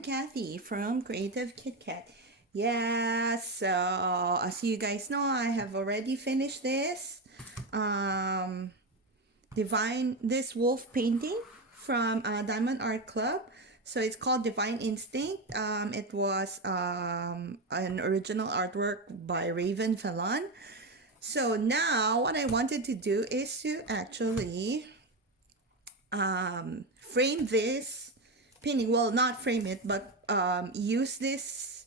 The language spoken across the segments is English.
I'm Kathy from Creative KitKat. Yeah, so as you guys know, I have already finished this um, this wolf painting from Diamond Art Club. So it's called Divine Instinct. It was an original artwork by Raven Fallon. So now what I wanted to do is to actually frame this painting. Well, not frame it, but use this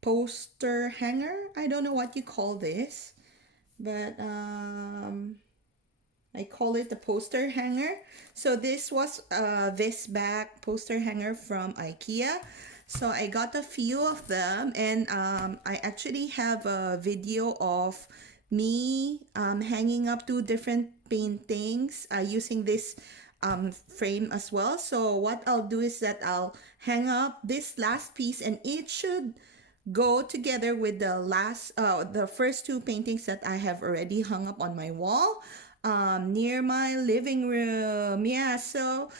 poster hanger. I don't know what you call this, but I call it the poster hanger. So this was a Visback poster hanger from Ikea. So I got a few of them, and I actually have a video of me hanging up two different paintings using this frame as well. So what I'll do is that I'll hang up this last piece, and it should go together with the first two paintings that I have already hung up on my wall near my living room. Yeah, so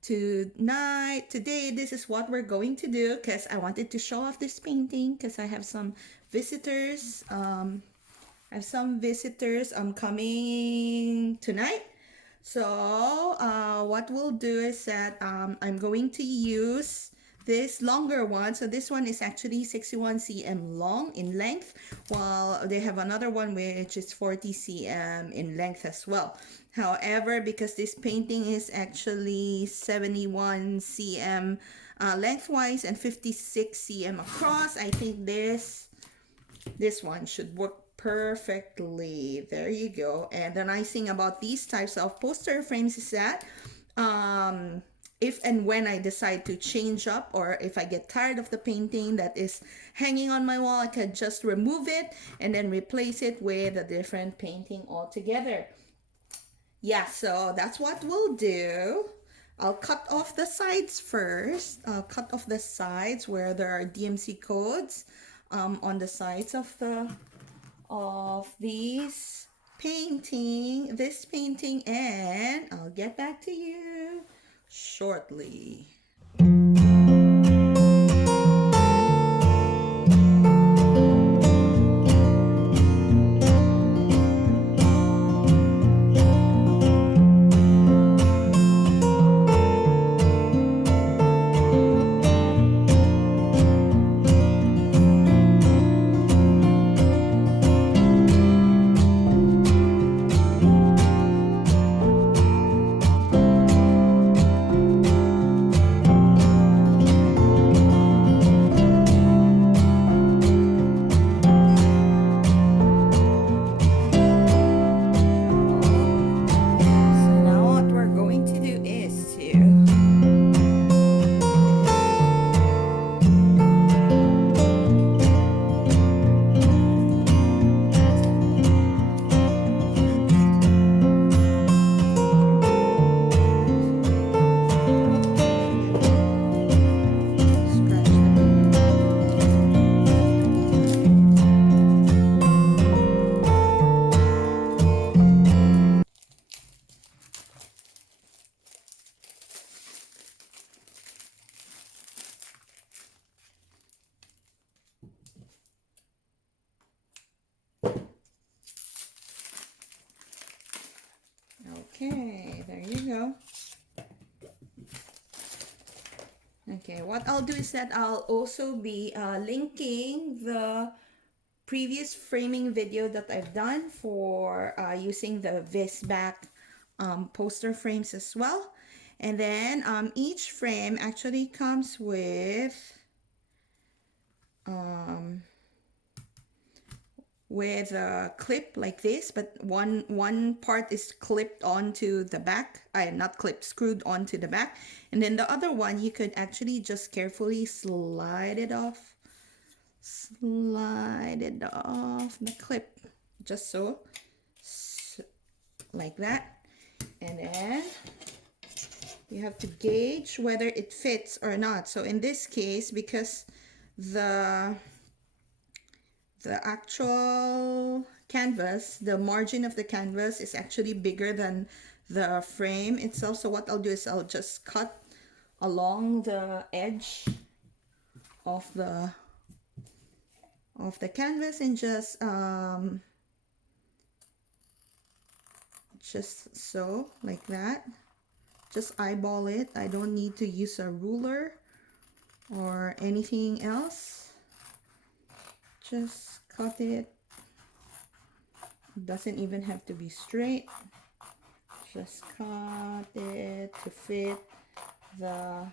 today, this is what we're going to do because I wanted to show off this painting because I have some visitors. Coming tonight. So what we'll do is that I'm going to use this longer one. So this one is actually 61 cm long in length, while they have another one which is 40 cm in length as well. However, because this painting is actually 71 cm lengthwise and 56 cm across, I think this one should work perfectly. There you go. And the nice thing about these types of poster frames is that if and when I decide to change up, or if I get tired of the painting that is hanging on my wall, I can just remove it and then replace it with a different painting altogether. Yeah, so that's what we'll do. I'll cut off the sides first. I'll cut off the sides where there are DMC codes on the sides of this painting, and I'll get back to you shortly. Okay, there you go. Okay, what I'll do is that I'll also be linking the previous framing video that I've done for using the Visback poster frames as well. And then each frame actually comes with a clip like this, but one part is clipped onto the back. Not clipped, screwed onto the back, and then the other one you could actually just carefully slide it off the clip, just so like that. And then you have to gauge whether it fits or not. So in this case, because the actual canvas, the margin of the canvas is actually bigger than the frame itself. So what I'll do is I'll just cut along the edge of the canvas and just so like that. Just eyeball it. I don't need to use a ruler or anything else. Just cut it. Doesn't even have to be straight. Just cut it to fit the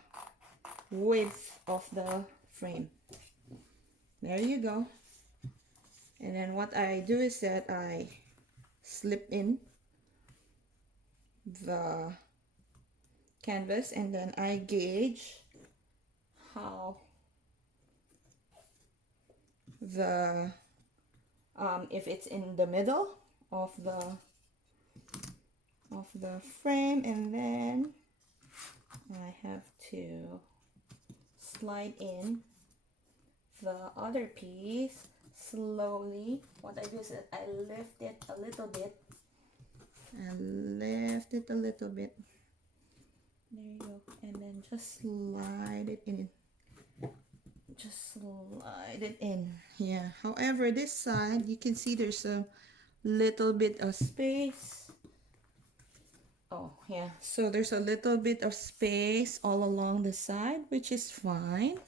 width of the frame. There you go. And then what I do is that I slip in the canvas and then I gauge how the if it's in the middle of the frame, and then I have to slide in the other piece slowly. What I do is that I lift it a little bit and lift it a little bit. There you go. And then just slide it in. Just slide it in. Yeah. However, this side, you can see there's a little bit of space. Oh, yeah. So there's a little bit of space all along the side, which is fine.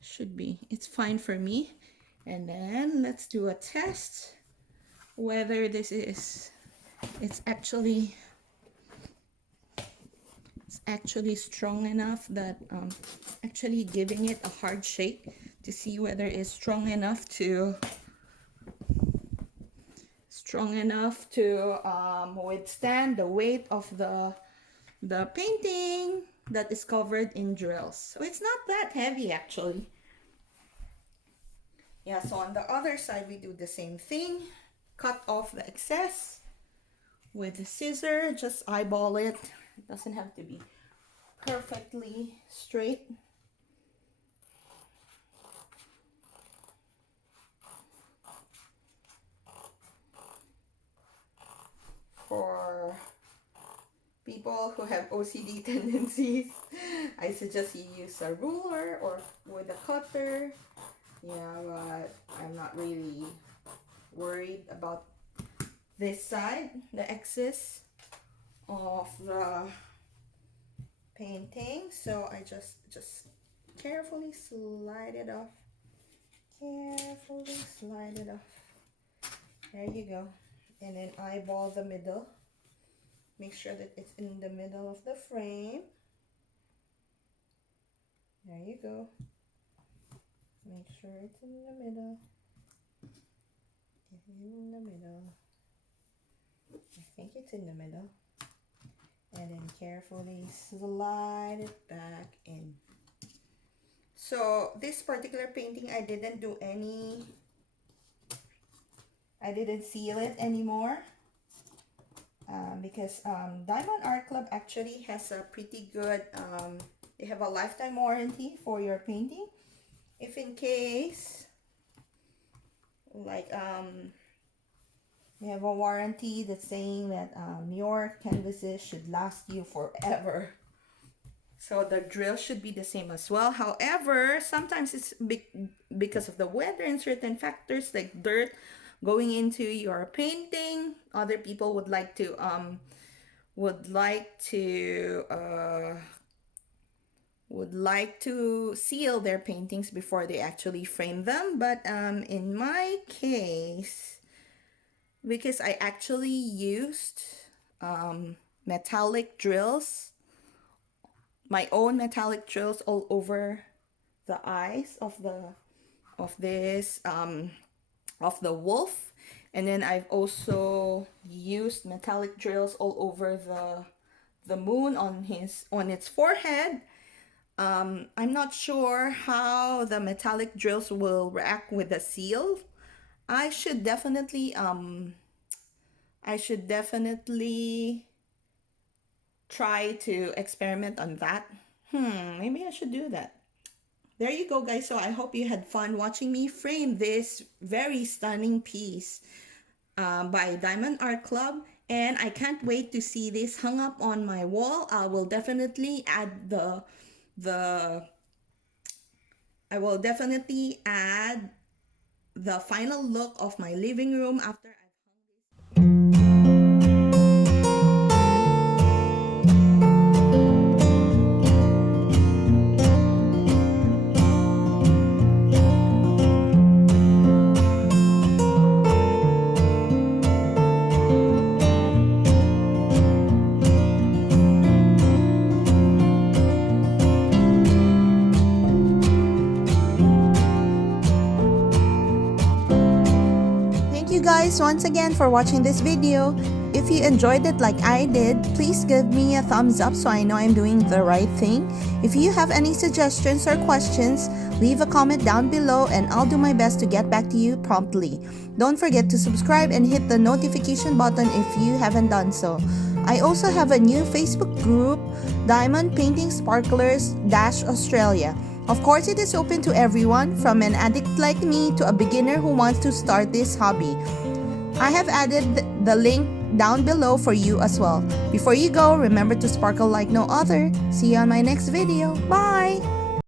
Should be. It's fine for me. And then let's do a test whether this is it's actually strong enough that actually giving it a hard shake to see whether it's strong enough to withstand the weight of the painting that is covered in drills. So it's not that heavy actually. Yeah, so on the other side we do the same thing. Cut off the excess with the scissor, just eyeball it. It doesn't have to be perfectly straight. For people who have OCD tendencies, I suggest you use a ruler or with a cutter. Yeah, but I'm not really worried about this side, the excess of the painting. So I just carefully slide it off. Carefully slide it off. There you go. And then eyeball the middle. Make sure that it's in the middle of the frame. There you go. Make sure it's in the middle. It's in the middle. I think it's in the middle. And then carefully slide it back in. So this particular painting, I didn't seal it anymore. Because Diamond Art Club actually has a pretty good, they have a lifetime warranty for your painting. If in case, like, they have a warranty that's saying that your canvases should last you forever. So the drill should be the same as well. However, sometimes it's because of the weather and certain factors like dirt going into your painting. Other people would like to seal their paintings before they actually frame them. But in my case, because I actually used metallic drills, my own metallic drills all over the eyes of the wolf, and then I've also used metallic drills all over the moon on its forehead. I'm not sure how the metallic drills will react with the seal. I should definitely try to experiment on that. Maybe I should do that. There you go, guys. So I hope you had fun watching me frame this very stunning piece by Diamond Art Club. And I can't wait to see this hung up on my wall. I will definitely add the I will definitely add the final look of my living room after I've Thank you guys once again for watching this video. If you enjoyed it like I did, please give me a thumbs up so I know I'm doing the right thing. If you have any suggestions or questions, leave a comment down below and I'll do my best to get back to you promptly. Don't forget to subscribe and hit the notification button if you haven't done so. I also have a new Facebook group, Diamond Painting Sparklers Australia. Of course, it is open to everyone, from an addict like me to a beginner who wants to start this hobby. I have added the link down below for you as well. Before you go, remember to sparkle like no other. See you on my next video. Bye!